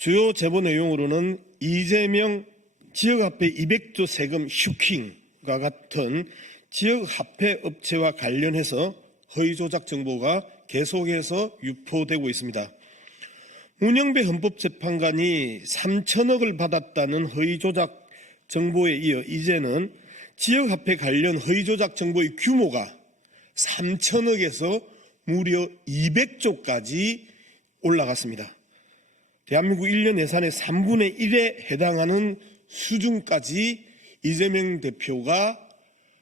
주요 제보 내용으로는 이재명 지역화폐 200조 세금 슈킹과 같은 지역화폐 업체와 관련해서 허위 조작 정보가 계속해서 유포되고 있습니다. 문영배 헌법재판관이 3천억을 받았다는 허위 조작 정보에 이어 이제는 지역화폐 관련 허위 조작 정보의 규모가 3천억에서 무려 200조까지 올라갔습니다. 대한민국 1년 예산의 3분의 1에 해당하는 수준까지 이재명 대표가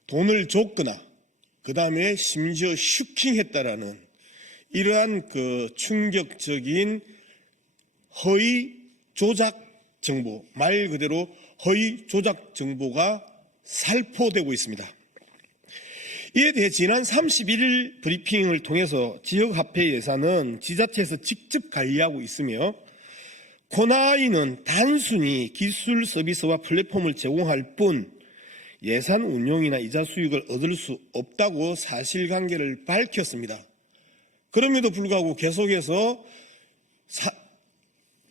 돈을 줬거나 그 다음에 심지어 슈킹했다라는 이러한 충격적인 허위 조작 정보, 말 그대로 허위 조작 정보가 살포되고 있습니다. 이에 대해 지난 31일 브리핑을 통해서 지역화폐 예산은 지자체에서 직접 관리하고 있으며 코나이는 단순히 기술 서비스와 플랫폼을 제공할 뿐 예산 운용이나 이자 수익을 얻을 수 없다고 사실관계를 밝혔습니다. 그럼에도 불구하고 계속해서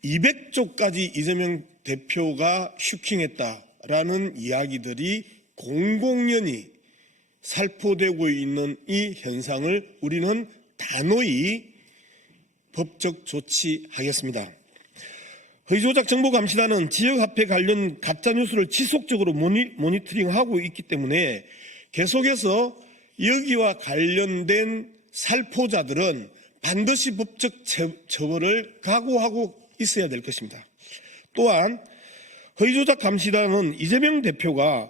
200조까지 이재명 대표가 슈킹했다라는 이야기들이 공공연히 살포되고 있는 이 현상을 우리는 단호히 법적 조치하겠습니다. 허위조작 정보감시단은 지역화폐 관련 가짜뉴스를 지속적으로 모니터링하고 있기 때문에 계속해서 여기와 관련된 살포자들은 반드시 법적 처벌을 각오하고 있어야 될 것입니다. 또한 허위조작 감시단은 이재명 대표가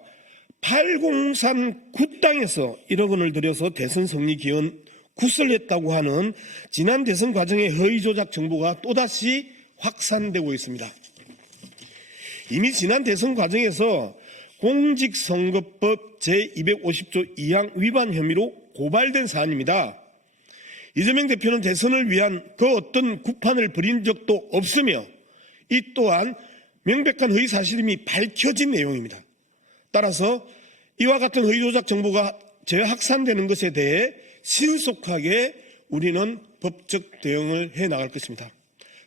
803 구땅에서 1억 원을 들여서 대선 승리 기원 구설했다고 하는 지난 대선 과정의 허위조작 정보가 또다시 확산되고 있습니다. 이미 지난 대선 과정에서 공직선거법 제250조 2항 위반 혐의로 고발된 사안입니다. 이재명 대표는 대선을 위한 그 어떤 구판을 벌인 적도 없으며 이 또한 명백한 허위 사실임이 밝혀진 내용입니다. 따라서 이와 같은 허위 조작 정보가 재확산되는 것에 대해 신속하게 우리는 법적 대응을 해나갈 것입니다.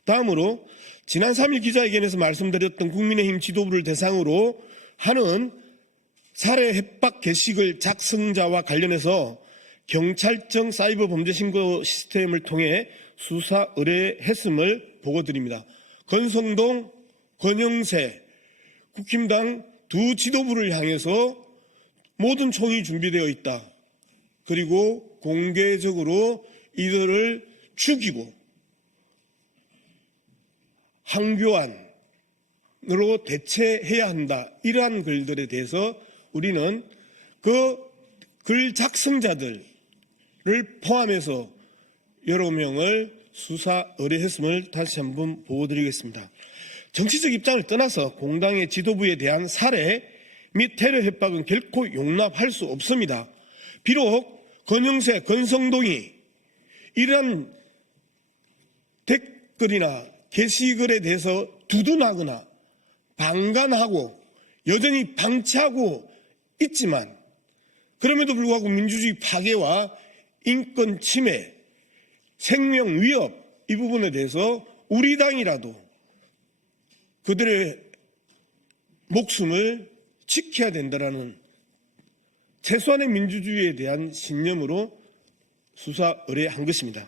다음으로 지난 3일 기자회견에서 말씀드렸던 국민의힘 지도부를 대상으로 하는 살해 협박 게시글 작성자와 관련해서 경찰청 사이버 범죄 신고 시스템을 통해 수사 의뢰했음을 보고드립니다. 권성동, 권영세, 국힘당 두 지도부를 향해서 모든 총이 준비되어 있다. 그리고 공개적으로 이들을 죽이고 항교안으로 대체해야 한다. 이러한 글들에 대해서 우리는 그 글 작성자들을 포함해서 여러 명을 수사 의뢰했음을 다시 한번 보고드리겠습니다. 정치적 입장을 떠나서 공당의 지도부에 대한 살해 및 테러 협박은 결코 용납할 수 없습니다. 비록 권영세, 권성동이 이러한 댓글이나 게시글에 대해서 두둔하거나 방관하고 여전히 방치하고 있지만 그럼에도 불구하고 민주주의 파괴와 인권 침해, 생명 위협 이 부분에 대해서 우리 당이라도 그들의 목숨을 지켜야 된다는 최소한의 민주주의에 대한 신념으로 수사 의뢰한 것입니다.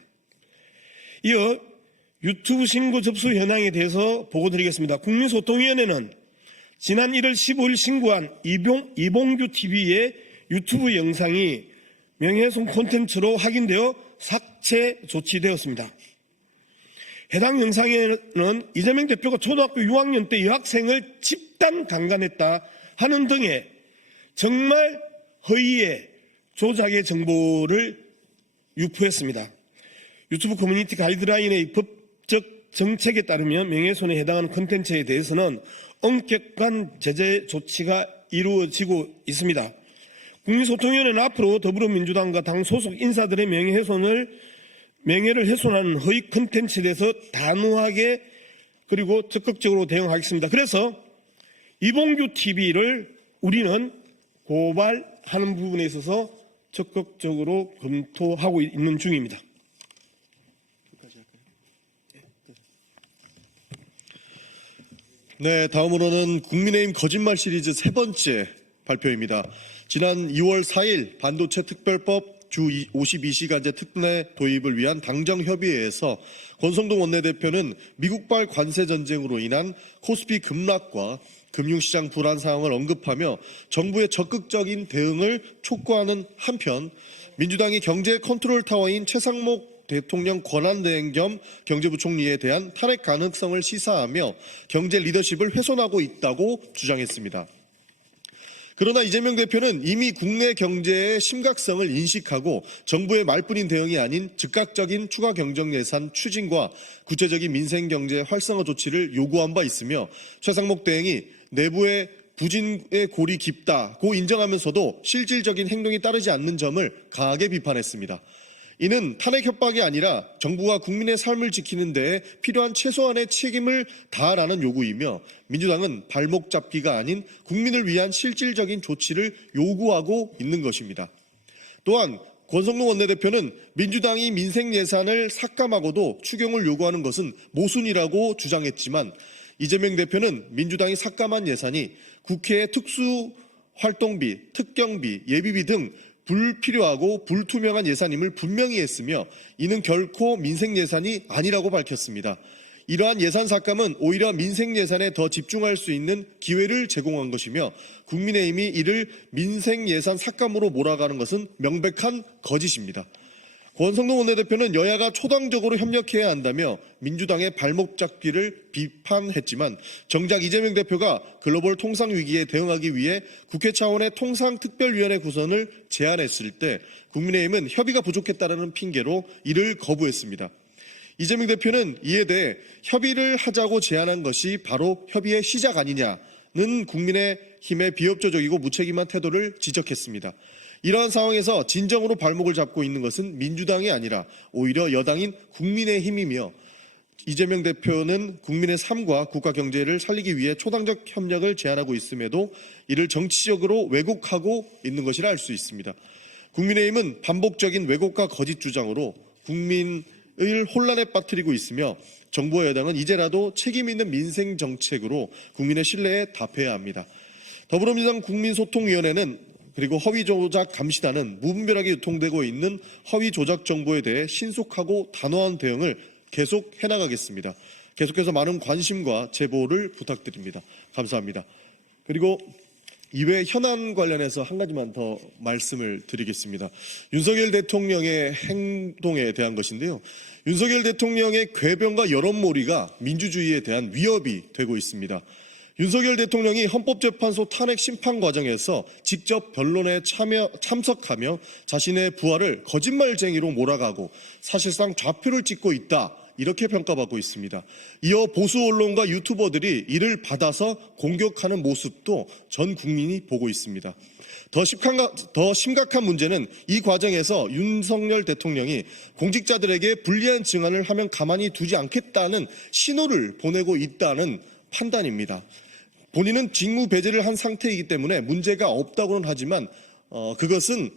이어 유튜브 신고 접수 현황에 대해서 보고드리겠습니다. 국민소통위원회는 지난 1월 15일 신고한 이봉규 TV의 유튜브 영상이 명예훼손 콘텐츠로 확인되어 삭제 조치되었습니다. 해당 영상에는 이재명 대표가 초등학교 6학년 때 여학생을 집단 강간했다 하는 등의 정말 허위의 조작의 정보를 유포했습니다. 유튜브 커뮤니티 가이드라인의 법적 정책에 따르면 명예훼손에 해당하는 콘텐츠에 대해서는 엄격한 제재 조치가 이루어지고 있습니다. 국민소통위원회는 앞으로 더불어민주당과 당 소속 인사들의 명예를 훼손하는 허위 콘텐츠에 대해서 단호하게 그리고 적극적으로 대응하겠습니다. 그래서 이봉규 TV를 우리는 고발하는 부분에 있어서 적극적으로 검토하고 있는 중입니다. 네, 다음으로는 국민의힘 거짓말 시리즈 세 번째 발표입니다. 지난 2월 4일 반도체 특별법 주 52시간제 특례 도입을 위한 당정협의회에서 권성동 원내대표는 미국발 관세 전쟁으로 인한 코스피 급락과 금융시장 불안 상황을 언급하며 정부의 적극적인 대응을 촉구하는 한편 민주당이 경제 컨트롤 타워인 최상목 대통령 권한대행 겸 경제부총리에 대한 탄핵 가능성을 시사하며 경제 리더십을 훼손하고 있다고 주장했습니다. 그러나 이재명 대표는 이미 국내 경제의 심각성을 인식하고 정부의 말뿐인 대응이 아닌 즉각적인 추가 경정 예산 추진과 구체적인 민생경제 활성화 조치를 요구한 바 있으며 최상목 대행이 내부의 부진의 골이 깊다고 인정하면서도 실질적인 행동이 따르지 않는 점을 강하게 비판했습니다. 이는 탄핵 협박이 아니라 정부가 국민의 삶을 지키는 데 필요한 최소한의 책임을 다하라는 요구이며 민주당은 발목 잡기가 아닌 국민을 위한 실질적인 조치를 요구하고 있는 것입니다. 또한 권성동 원내대표는 민주당이 민생 예산을 삭감하고도 추경을 요구하는 것은 모순이라고 주장했지만 이재명 대표는 민주당이 삭감한 예산이 국회의 특수활동비, 특경비, 예비비 등 불필요하고 불투명한 예산임을 분명히 했으며 이는 결코 민생 예산이 아니라고 밝혔습니다. 이러한 예산 삭감은 오히려 민생 예산에 더 집중할 수 있는 기회를 제공한 것이며 국민의힘이 이를 민생 예산 삭감으로 몰아가는 것은 명백한 거짓입니다. 권성동 원내대표는 여야가 초당적으로 협력해야 한다며 민주당의 발목 잡기를 비판했지만 정작 이재명 대표가 글로벌 통상 위기에 대응하기 위해 국회 차원의 통상특별위원회 구성을 제안했을 때 국민의힘은 협의가 부족했다는 핑계로 이를 거부했습니다. 이재명 대표는 이에 대해 협의를 하자고 제안한 것이 바로 협의의 시작 아니냐는 국민의힘의 비협조적이고 무책임한 태도를 지적했습니다. 이러한 상황에서 진정으로 발목을 잡고 있는 것은 민주당이 아니라 오히려 여당인 국민의힘이며 이재명 대표는 국민의 삶과 국가 경제를 살리기 위해 초당적 협력을 제안하고 있음에도 이를 정치적으로 왜곡하고 있는 것이라 알 수 있습니다. 국민의힘은 반복적인 왜곡과 거짓 주장으로 국민을 혼란에 빠뜨리고 있으며 정부와 여당은 이제라도 책임 있는 민생 정책으로 국민의 신뢰에 답해야 합니다. 더불어민주당 국민소통위원회는 그리고 허위조작 감시단은 무분별하게 유통되고 있는 허위조작 정보에 대해 신속하고 단호한 대응을 계속 해나가겠습니다. 계속해서 많은 관심과 제보를 부탁드립니다. 감사합니다. 그리고 이외 현안 관련해서 한 가지만 더 말씀을 드리겠습니다. 윤석열 대통령의 행동에 대한 것인데요. 윤석열 대통령의 궤변과 여론몰이가 민주주의에 대한 위협이 되고 있습니다. 윤석열 대통령이 헌법재판소 탄핵 심판 과정에서 직접 변론에 참석하며 자신의 부하를 거짓말쟁이로 몰아가고 사실상 좌표를 찍고 있다. 이렇게 평가받고 있습니다. 이어 보수 언론과 유튜버들이 이를 받아서 공격하는 모습도 전 국민이 보고 있습니다. 더 심각한 문제는 이 과정에서 윤석열 대통령이 공직자들에게 불리한 증언을 하면 가만히 두지 않겠다는 신호를 보내고 있다는 판단입니다. 본인은 직무 배제를 한 상태이기 때문에 문제가 없다고는 하지만 그것은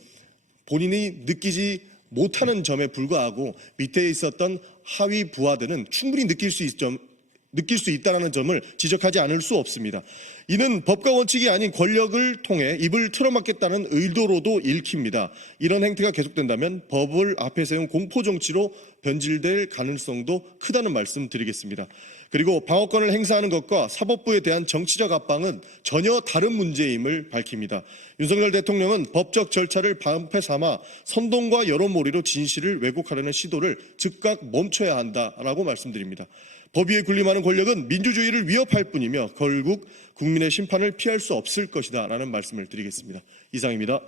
본인이 느끼지 못하는 점에 불과하고 밑에 있었던 하위 부하들은 충분히 느낄 수 있다는 점을 지적하지 않을 수 없습니다. 이는 법과 원칙이 아닌 권력을 통해 입을 틀어막겠다는 의도로도 읽힙니다. 이런 행태가 계속된다면 법을 앞에 세운 공포정치로 변질될 가능성도 크다는 말씀 드리겠습니다. 그리고 방어권을 행사하는 것과 사법부에 대한 정치적 압박은 전혀 다른 문제임을 밝힙니다. 윤석열 대통령은 법적 절차를 방패 삼아 선동과 여론몰이로 진실을 왜곡하려는 시도를 즉각 멈춰야 한다라고 말씀드립니다. 법 위에 군림하는 권력은 민주주의를 위협할 뿐이며 결국 국민의 심판을 피할 수 없을 것이다 라는 말씀을 드리겠습니다. 이상입니다.